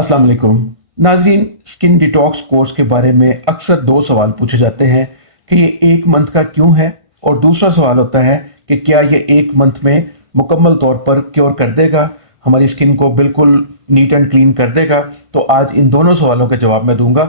अस्सलाम वालेकुम नाजरीन। स्किन डिटॉक्स कोर्स के बारे में अक्सर दो सवाल पूछे जाते हैं कि ये 1 मंथ का क्यों है, और दूसरा सवाल होता है कि क्या ये 1 मंथ में मुकम्मल तौर पर क्योर कर देगा, हमारी स्किन को बिल्कुल नीट एंड क्लीन कर देगा। तो आज इन दोनों सवालों के जवाब मैं दूंगा।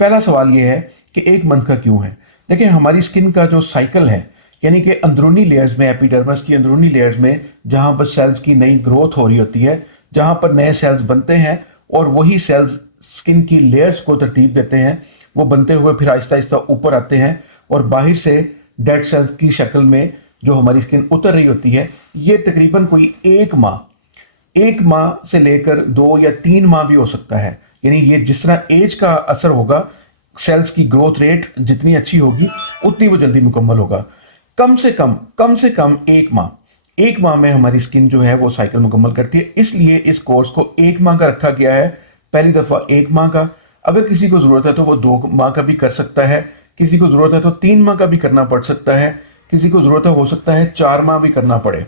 पहला सवाल ये है कि 1 मंथ का क्यों है। देखिए, हमारी स्किन का जो साइकिल है, यानी कि अंदरूनी लेयर्स में, एपिडर्मिस की अंदरूनी लेयर्स में जहाँ पर सेल्स की नई ग्रोथ हो रही होती है, जहाँ पर नए सेल्स बनते हैं और वही सेल्स स्किन की लेयर्स को तरतीब देते हैं, वो बनते हुए फिर आहिस्ता आहिस्ता ऊपर आते हैं और बाहर से डेड सेल्स की शक्ल में जो हमारी स्किन उतर रही होती है, ये तकरीबन कोई 1 माह से लेकर 2 या 3 माह भी हो सकता है। यानी ये जिस तरह एज का असर होगा, सेल्स की ग्रोथ रेट जितनी अच्छी होगी उतनी वो जल्दी मुकम्मल होगा। कम से कम 1 माह में हमारी स्किन जो है वो साइकिल मुकम्मल करती है। इसलिए इस कोर्स को 1 माह का रखा गया है। पहली दफ़ा 1 माह का, अगर किसी को ज़रूरत है तो वो 2 माह का भी कर सकता है, किसी को ज़रूरत है तो 3 माह का भी करना पड़ सकता है, किसी को ज़रूरत है हो सकता है 4 माह भी करना पड़े।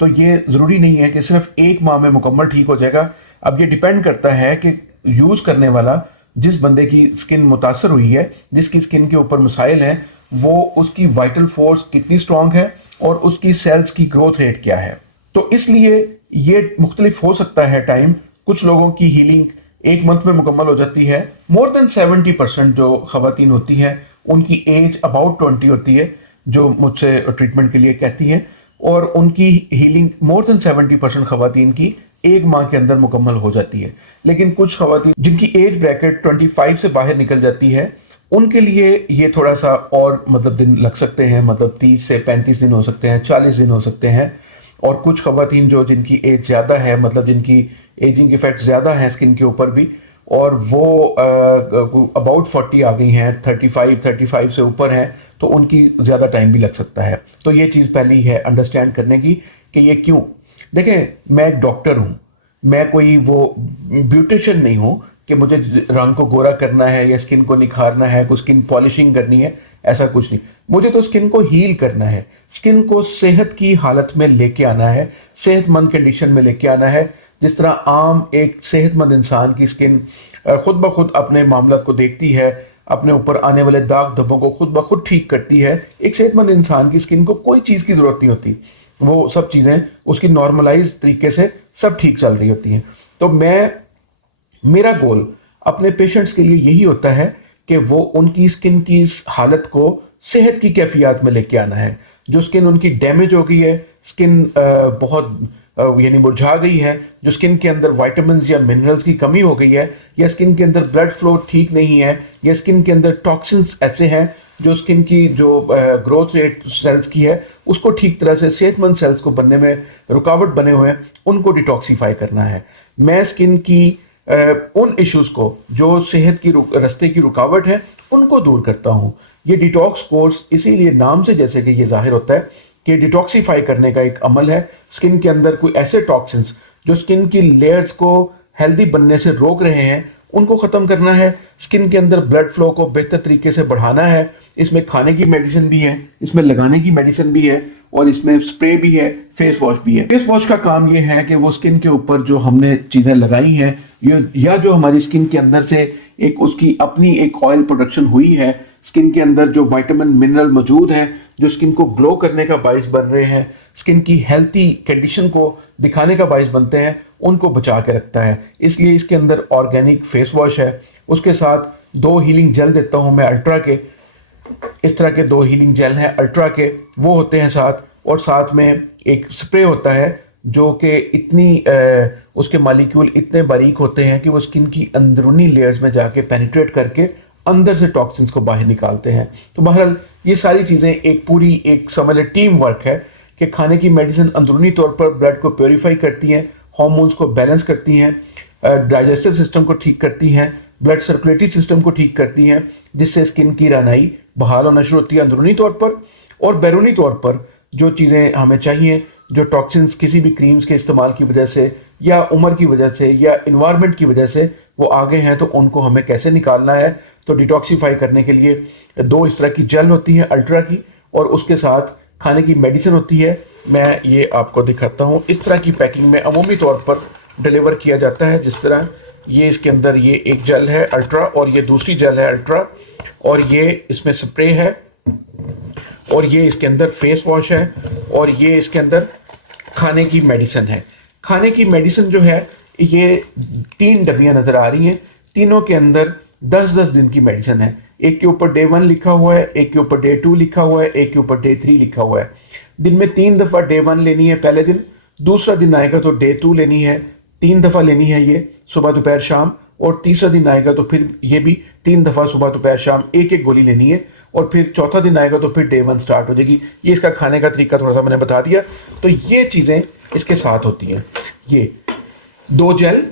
तो ये ज़रूरी नहीं है कि सिर्फ 1 माह में मुकम्मल ठीक हो जाएगा। अब ये डिपेंड करता है कि यूज़ करने वाला, जिस बंदे की स्किन मुतासर हुई है, जिसकी स्किन के ऊपर मसाइल हैं, वो उसकी वाइटल फोर्स कितनी स्ट्रांग है और उसकी सेल्स की ग्रोथ रेट क्या है। तो इसलिए ये मुख्तलिफ हो सकता है टाइम। कुछ लोगों की हीलिंग 1 मंथ में मुकम्मल हो जाती है। मोर देन 70% जो खवातीन होती हैं उनकी एज अबाउट 20 होती है, जो मुझसे ट्रीटमेंट के लिए कहती हैं, और उनकी हीलिंग मोर देन 70% खवातीन की 1 माह के अंदर मुकम्मल हो जाती है। लेकिन कुछ खवातीन जिनकी एज ब्रैकेट 25 से बाहर निकल जाती है, उनके लिए ये थोड़ा सा और दिन लग सकते हैं। 30 से 35 दिन हो सकते हैं, 40 दिन हो सकते हैं। और कुछ खवातीन जो जिनकी एज ज़्यादा है, जिनकी एजिंग इफेक्ट ज़्यादा हैं स्किन के ऊपर भी, और वो अबाउट 40 आ गई हैं, 35 से ऊपर हैं, तो उनकी ज़्यादा टाइम भी लग सकता है। तो ये चीज़ पहली है अंडरस्टैंड करने की कि ये क्यों। देखें, मैं एक डॉक्टर हूँ, मैं कोई वो ब्यूटिशियन नहीं हूँ कि मुझे रंग को गोरा करना है या स्किन को निखारना है, कोई स्किन पॉलिशिंग करनी है, ऐसा कुछ नहीं। मुझे तो स्किन को हील करना है, स्किन को सेहत की हालत में लेके आना है, सेहतमंद कंडीशन में लेके आना है। जिस तरह आम एक सेहतमंद इंसान की स्किन खुद ब खुद अपने मामलों को देखती है, अपने ऊपर आने वाले दाग धब्बों को खुद ब खुद ठीक करती है, एक सेहतमंद इंसान की स्किन को कोई चीज़ की ज़रूरत नहीं होती। वो सब चीज़ें उसकी नॉर्मलाइज तरीके से सब ठीक चल रही होती हैं। तो मेरा गोल अपने पेशेंट्स के लिए यही होता है कि वो उनकी स्किन की इस हालत को सेहत की कैफियत में लेके आना है। जो स्किन उनकी डैमेज हो गई है, स्किन बहुत यानी मुरझा गई है, जो स्किन के अंदर वाइटामिन्स या मिनरल्स की कमी हो गई है, या स्किन के अंदर ब्लड फ्लो ठीक नहीं है, या स्किन के अंदर टॉक्सिन्स ऐसे हैं जो स्किन की जो ग्रोथ रेट सेल्स की है उसको ठीक तरह से, सेहतमंद सेल्स को बनने में रुकावट बने हुए हैं, उनको डिटॉक्सीफाई करना है। मैं स्किन की उन इश्यूज़ को जो सेहत की रास्ते की रुकावट है उनको दूर करता हूँ। ये डिटॉक्स कोर्स इसीलिए नाम से जैसे कि ये जाहिर होता है कि डिटॉक्सीफाई करने का एक अमल है। स्किन के अंदर कोई ऐसे टॉक्सिन्स जो स्किन की लेयर्स को हेल्दी बनने से रोक रहे हैं, उनको ख़त्म करना है। स्किन के अंदर ब्लड फ्लो को बेहतर तरीके से बढ़ाना है। इसमें खाने की मेडिसिन भी है, इसमें लगाने की मेडिसिन भी है, और इसमें स्प्रे भी है, फेस वॉश भी है। फेस वॉश का काम ये है कि वो स्किन के ऊपर जो हमने चीज़ें लगाई हैं, या जो हमारी स्किन के अंदर से एक उसकी अपनी एक ऑयल प्रोडक्शन हुई है, स्किन के अंदर जो विटामिन मिनरल मौजूद हैं जो स्किन को ग्लो करने का बायस बन रहे हैं, स्किन की हेल्थी कंडीशन को दिखाने का बायस बनते हैं, उनको बचा के रखता है। इसलिए इसके अंदर ऑर्गेनिक फेस वॉश है, उसके साथ 2 हीलिंग जेल देता हूँ मैं अल्ट्रा के। इस तरह के 2 हीलिंग जेल हैं अल्ट्रा के, वो होते हैं साथ, और साथ में एक स्प्रे होता है जो कि उसके मालिक्यूल इतने बारीक होते हैं कि वो स्किन की अंदरूनी लेयर्स में जाके पेनिट्रेट करके अंदर से टॉक्सिन्स को बाहर निकालते हैं। तो बहरहाल ये सारी चीज़ें एक समझ लें टीम वर्क है कि खाने की मेडिसिन अंदरूनी तौर पर ब्लड को प्योरीफाई करती हैं, हार्मोन्स को बैलेंस करती हैं, डाइजेस्टिव सिस्टम को ठीक करती हैं, ब्लड सर्कुलेटरी सिस्टम को ठीक करती हैं, जिससे स्किन की रानाई बहाल होना शुरू होती है अंदरूनी तौर पर। और बैरूनी तौर पर जो चीज़ें हमें चाहिए, जो टॉक्सिन्स किसी भी क्रीम्स के इस्तेमाल की वजह से या उम्र की वजह से या इन्वायरमेंट की वजह से वो आगे हैं, तो उनको हमें कैसे निकालना है। तो डिटॉक्सीफाई करने के लिए 2 इस तरह की जेल होती हैं अल्ट्रा की, और उसके साथ खाने की मेडिसिन होती है। मैं ये आपको दिखाता हूँ। इस तरह की पैकिंग में अमूमी तौर पर डिलीवर किया जाता है, जिस तरह ये इसके अंदर ये एक जेल है अल्ट्रा और ये दूसरी जेल है अल्ट्रा, और ये इसमें स्प्रे है, और ये इसके अंदर फेस वॉश है, और ये इसके अंदर खाने की मेडिसिन है। खाने की मेडिसिन जो है ये 3 डब्बियां नज़र आ रही हैं, तीनों के अंदर 10-10 दिन की मेडिसिन है। एक के ऊपर डे 1 लिखा हुआ है, एक के ऊपर डे 2 लिखा हुआ है, एक के ऊपर डे 3 लिखा हुआ है। दिन में 3 दफ़ा डे 1 लेनी है पहले दिन, दूसरा दिन आएगा तो डे 2 लेनी है, 3 दफ़ा लेनी है ये सुबह दोपहर शाम, और तीसरा दिन आएगा तो फिर ये भी 3 दफ़ा सुबह दोपहर शाम एक एक गोली लेनी है, और फिर चौथा दिन आएगा तो फिर डे 1 स्टार्ट हो जाएगी। ये इसका खाने का तरीका थोड़ा सा मैंने बता दिया। तो ये चीज़ें इसके साथ होती हैं, ये 2 जेल,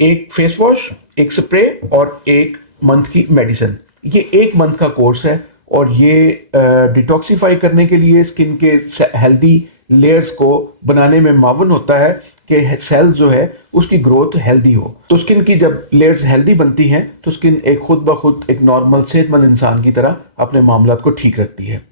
एक फेस वॉश, एक स्प्रे और 1 मंथ की मेडिसिन। ये 1 मंथ का कोर्स है, और ये डिटॉक्सीफाई करने के लिए, स्किन के हेल्दी लेयर्स को बनाने में मावन होता है कि सेल्स जो है उसकी ग्रोथ हेल्दी हो। तो स्किन की जब लेयर्स हेल्दी बनती हैं तो स्किन एक खुद ब खुद एक नॉर्मल सेहतमंद इंसान की तरह अपने मामलात को ठीक रखती है।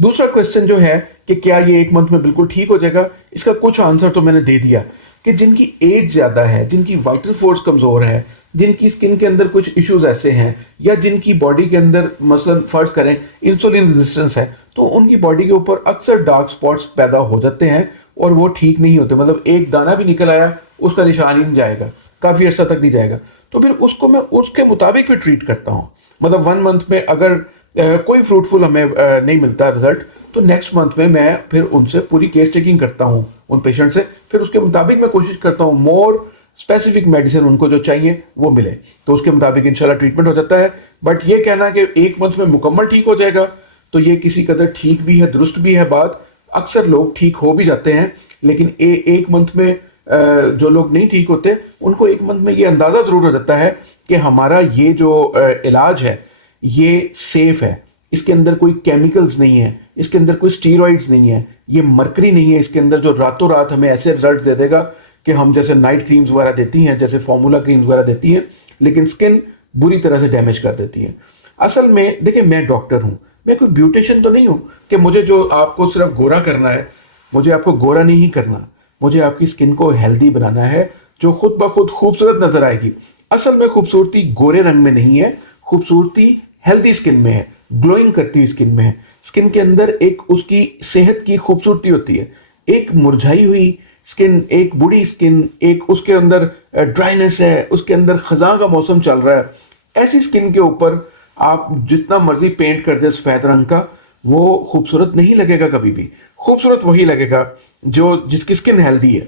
दूसरा क्वेश्चन जो है कि क्या ये 1 मंथ में बिल्कुल ठीक हो जाएगा, इसका कुछ आंसर तो मैंने दे दिया कि जिनकी एज ज़्यादा है, जिनकी वाइटल फोर्स कमज़ोर है, जिनकी स्किन के अंदर कुछ इश्यूज ऐसे हैं, या जिनकी बॉडी के अंदर मसलन फ़र्ज करें इंसुलिन रेजिस्टेंस है, तो उनकी बॉडी के ऊपर अक्सर डार्क स्पॉट्स पैदा हो जाते हैं और वो ठीक नहीं होते। मतलब एक दाना भी निकल आया उसका निशान ही नहीं जाएगा, काफ़ी अर्सा तक नहीं जाएगा। तो फिर उसको मैं उसके मुताबिक भी ट्रीट करता हूँ। मतलब 1 मंथ में अगर कोई फ्रूटफुल हमें नहीं मिलता रिजल्ट, तो नेक्स्ट मंथ में मैं फिर उनसे पूरी केस टेकिंग करता हूँ उन पेशेंट से, फिर उसके मुताबिक मैं कोशिश करता हूँ मोर स्पेसिफिक मेडिसिन उनको जो चाहिए वो मिले, तो उसके मुताबिक इंशाल्लाह ट्रीटमेंट हो जाता है। बट ये कहना कि 1 मंथ में मुकम्मल ठीक हो जाएगा, तो ये किसी कदर ठीक भी है, दुरुस्त भी है बात। अक्सर लोग ठीक हो भी जाते हैं, लेकिन 1 मंथ में जो लोग नहीं ठीक होते उनको 1 मंथ में ये अंदाज़ा ज़रूर हो जाता है कि हमारा ये जो इलाज है ये सेफ है, इसके अंदर कोई केमिकल्स नहीं है, इसके अंदर कोई स्टीरॉइड्स नहीं है, ये मरकरी नहीं है इसके अंदर जो रातों रात हमें ऐसे रिजल्ट दे देगा कि हम जैसे नाइट क्रीम्स वगैरह देती हैं, जैसे फॉर्मूला क्रीम्स वगैरह देती हैं, लेकिन स्किन बुरी तरह से डैमेज कर देती है। असल में देखिए, मैं डॉक्टर हूँ, मैं कोई ब्यूटिशियन तो नहीं हूँ कि मुझे जो आपको सिर्फ गोरा करना है, मुझे आपको गोरा नहीं करना, मुझे आपकी स्किन को हेल्दी बनाना है जो खुद ब खुद खूबसूरत नजर आएगी। असल में खूबसूरती गोरे रंग में नहीं है, खूबसूरती हेल्दी स्किन में है, ग्लोइंग करती हुई स्किन में है। स्किन के अंदर एक उसकी सेहत की खूबसूरती होती है। एक मुरझाई हुई स्किन, एक बूढ़ी स्किन, एक उसके अंदर ड्राइनेस है, उसके अंदर खजा का मौसम चल रहा है, ऐसी स्किन के ऊपर आप जितना मर्जी पेंट कर दे सफेद रंग का, वो खूबसूरत नहीं लगेगा कभी भी। खूबसूरत वही लगेगा जो जिसकी स्किन हेल्दी है,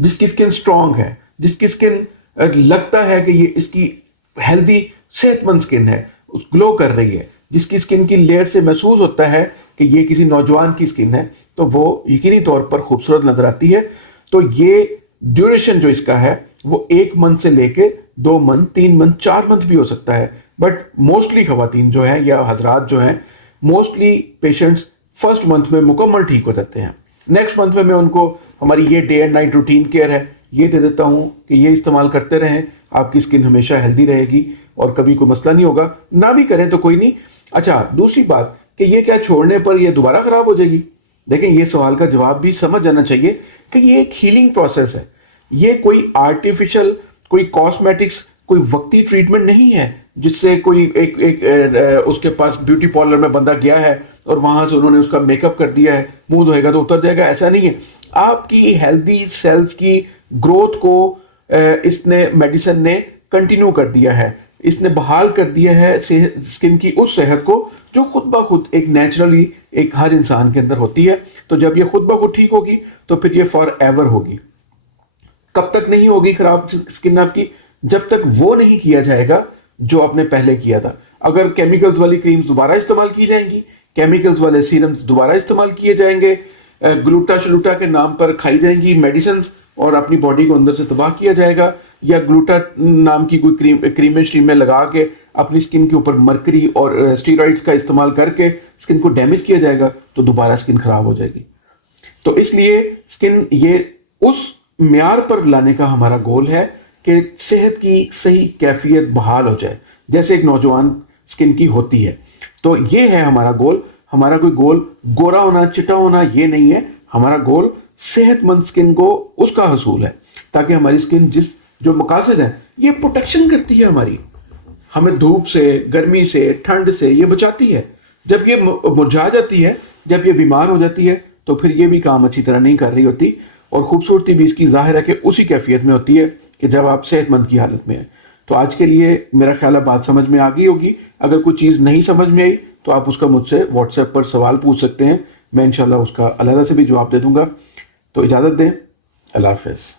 जिसकी स्किन स्ट्रांग है, जिसकी स्किन लगता है कि ये इसकी हेल्दी सेहतमंद स्किन है, ग्लो कर रही है, जिसकी स्किन की लेयर से महसूस होता है कि ये किसी नौजवान की स्किन है, तो वो यकीनी तौर पर खूबसूरत नजर आती है। तो ये ड्यूरेशन जो इसका है वो 1 मंथ से लेके 2 मंथ, 3 मंथ, 4 मंथ भी हो सकता है। बट मोस्टली खवातीन जो हैं या हजरात जो हैं, मोस्टली पेशेंट्स फर्स्ट मंथ में मुकम्मल ठीक हो जाते हैं। नेक्स्ट मंथ में मैं उनको हमारी ये day and night routine care है ये दे देता हूँ कि ये इस्तेमाल करते रहें, आपकी स्किन हमेशा हेल्दी रहेगी और कभी कोई मसला नहीं होगा। ना भी करें तो कोई नहीं। अच्छा, दूसरी बात कि ये क्या छोड़ने पर ये दोबारा खराब हो जाएगी? देखें, ये सवाल का जवाब भी समझ जाना चाहिए कि ये एक हीलिंग प्रोसेस है। ये कोई आर्टिफिशियल, कोई कॉस्मेटिक्स, कोई वक्ती ट्रीटमेंट नहीं है जिससे कोई उसके पास ब्यूटी पार्लर में बंदा गया है और वहां से उन्होंने उसका मेकअप कर दिया है, मुंह धोएगा तो उतर जाएगा, ऐसा नहीं है। आपकी हेल्दी सेल्स की ग्रोथ को इसने मेडिसिन ने कंटिन्यू कर दिया है, इसने बहाल कर दिया है स्किन की उस सेहत को जो खुद ब खुद एक नेचुरली एक हर इंसान के अंदर होती है। तो जब ये खुद ब खुद ठीक होगी तो फिर ये फॉर एवर होगी। कब तक नहीं होगी खराब स्किन आपकी? जब तक वो नहीं किया जाएगा जो आपने पहले किया था। अगर केमिकल्स वाली क्रीम्स दोबारा इस्तेमाल की जाएंगी, केमिकल्स वाले सीरम्स दोबारा इस्तेमाल किए जाएंगे, ग्लूटा शलूटा के नाम पर खाई जाएंगी मेडिसिन और अपनी बॉडी को अंदर से तबाह किया जाएगा, या ग्लूटा नाम की कोई क्रीमें श्रीमें लगा के अपनी स्किन के ऊपर मरकरी और स्टीरॉइड्स का इस्तेमाल करके स्किन को डैमेज किया जाएगा, तो दोबारा स्किन खराब हो जाएगी। तो इसलिए स्किन ये उस म्यार पर लाने का हमारा गोल है कि सेहत की सही कैफियत बहाल हो जाए जैसे एक नौजवान स्किन की होती है। तो ये है हमारा गोल। हमारा कोई गोल गोरा होना, चिट्टा होना ये नहीं है। हमारा गोल सेहतमंद स्किन को उसका हसूल है ताकि हमारी स्किन जो मकासद हैं ये प्रोटेक्शन करती है हमारी, हमें धूप से, गर्मी से, ठंड से ये बचाती है। जब ये मुरझा जाती है, जब ये बीमार हो जाती है, तो फिर ये भी काम अच्छी तरह नहीं कर रही होती। और खूबसूरती भी इसकी ज़ाहिर है कि उसी कैफियत में होती है कि जब आप सेहतमंद की हालत में हैं। तो आज के लिए मेरा ख्याल है बात समझ में आ गई होगी। अगर कोई चीज़ नहीं समझ में आई तो आप उसका मुझसे व्हाट्सएप पर सवाल पूछ सकते हैं, मैं इंशाल्लाह उसका अलहदा से भी जवाब दे दूंगा। तो इजाज़त दें, अल्लाह हाफ़िज़।